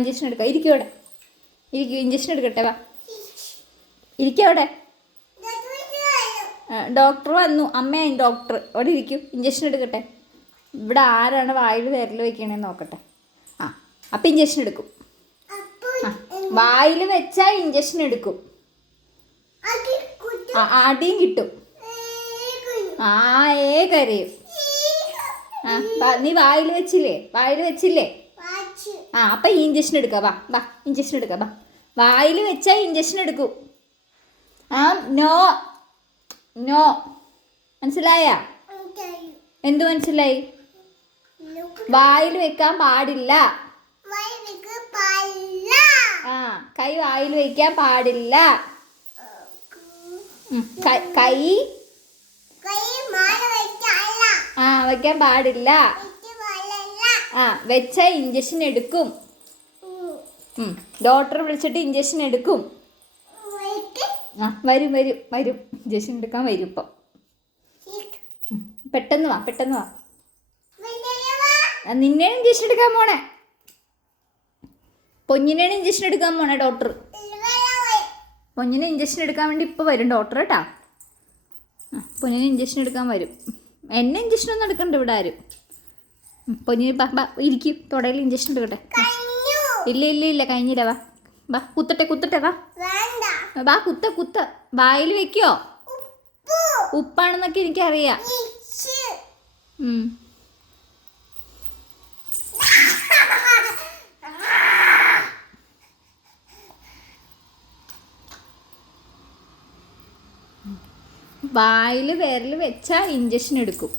Injection എടുക്കാം. ഇരിക്കും അവിടെ, ഇരിക്കും. ഇഞ്ചക്ഷൻ എടുക്കട്ടെ, വാ ഇരിക്കും അവിടെ. ഡോക്ടർ വന്നു, അമ്മയായി ഡോക്ടർ. അവിടെ ഇരിക്കും, ഇഞ്ചക്ഷൻ എടുക്കട്ടെ. ഇവിടെ ആരാണ് വായിൽ വിരൽ വയ്ക്കണേന്ന് നോക്കട്ടെ. ആ അപ്പം ഇഞ്ചക്ഷൻ എടുക്കും. ആ വായിൽ വെച്ചാൽ ഇഞ്ചക്ഷൻ എടുക്കും. അടിയും കിട്ടും. ആ കരയും. ആ നീ വായിൽ വെച്ചില്ലേ, വായിൽ വെച്ചില്ലേ? ആ അപ്പം ഈ ഇഞ്ചക്ഷൻ എടുക്കാം. വാ വാ ഇഞ്ചക്ഷൻ എടുക്കാം. വാ വായിൽ വെച്ചാൽ ഇഞ്ചക്ഷൻ എടുക്കും. ആ നോ നോ മനസ്സിലായ? എന്ത് മനസ്സിലായി? വായിൽ വെക്കാൻ പാടില്ല. ആ കൈ വായിൽ വെക്കാൻ പാടില്ല. കൈ ആ വെക്കാൻ പാടില്ല. ആ വെച്ച ഇഞ്ചക്ഷൻ എടുക്കും. ഡോക്ടറെ വിളിച്ചിട്ട് ഇഞ്ചക്ഷൻ എടുക്കും. ആ വരും വരും വരും, ഇഞ്ചക്ഷൻ എടുക്കാൻ വരും ഇപ്പം. പെട്ടെന്ന് വാ, പെട്ടെന്ന് വാ. നിന്നെയാണ് ഇഞ്ചക്ഷൻ എടുക്കാൻ പോണേ, പൊന്നിനെയാണ് ഇഞ്ചക്ഷൻ എടുക്കാൻ പോണേ ഡോക്ടർ. പൊന്നിനെ ഇഞ്ചക്ഷൻ എടുക്കാൻ വേണ്ടി ഇപ്പോൾ വരും ഡോക്ടർ കേട്ടാ. പൊന്നിനെ ഇഞ്ചക്ഷൻ എടുക്കാൻ വരും. എന്നെ ഇഞ്ചക്ഷൻ ഒന്നും എടുക്കണ്ട ഇവിടെ ആരും. പൊന്നിന് ഇരിക്കും, തുടയിൽ ഇഞ്ചക്ഷൻ എടുക്കട്ടെ. ഇല്ല ഇല്ല ഇല്ല കഴിഞ്ഞില്ല. വാ വാ കുത്തട്ടെ കുത്തട്ടെ. വാ വാ കുത്ത വായിൽ വെക്കോ? ഉപ്പാണെന്നൊക്കെ എനിക്കറിയാം. വായിൽ വിരൽ വെച്ചാൽ ഇഞ്ചക്ഷൻ എടുക്കും.